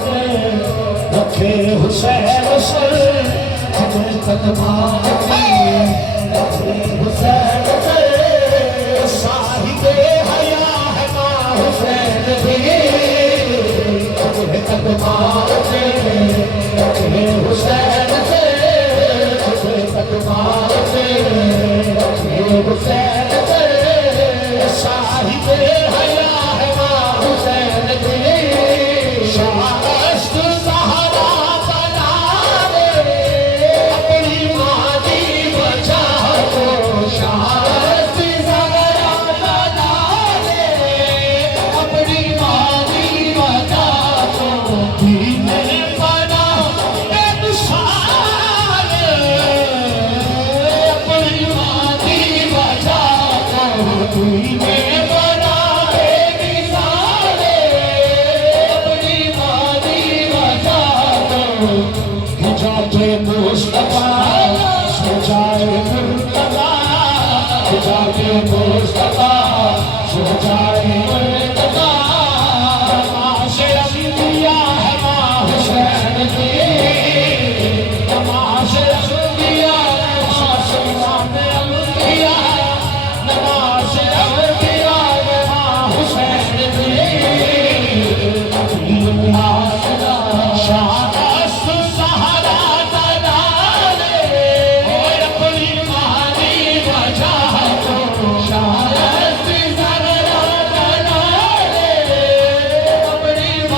के रखे हुसैन सर अपने कदमा के रखे हुसैन सर साहिबे हया है मां हुसैन भी अपने कदमा के रखे हुसैन सर अपने कदमा के रखे हुसैन सर साहिबे हया है मां हुसैन भी शाश्त सहारा बना दे अपनी मां की बचा को शाश्त सहारा बना दे अपनी मां की बचा को दीने बना एक साल अपनी मां की बचा को दीने बना एक साल अपनी मां की बचा को हिजाजे मुस्तफा सजाए मुर्तजा हिजाजे मुस्तफा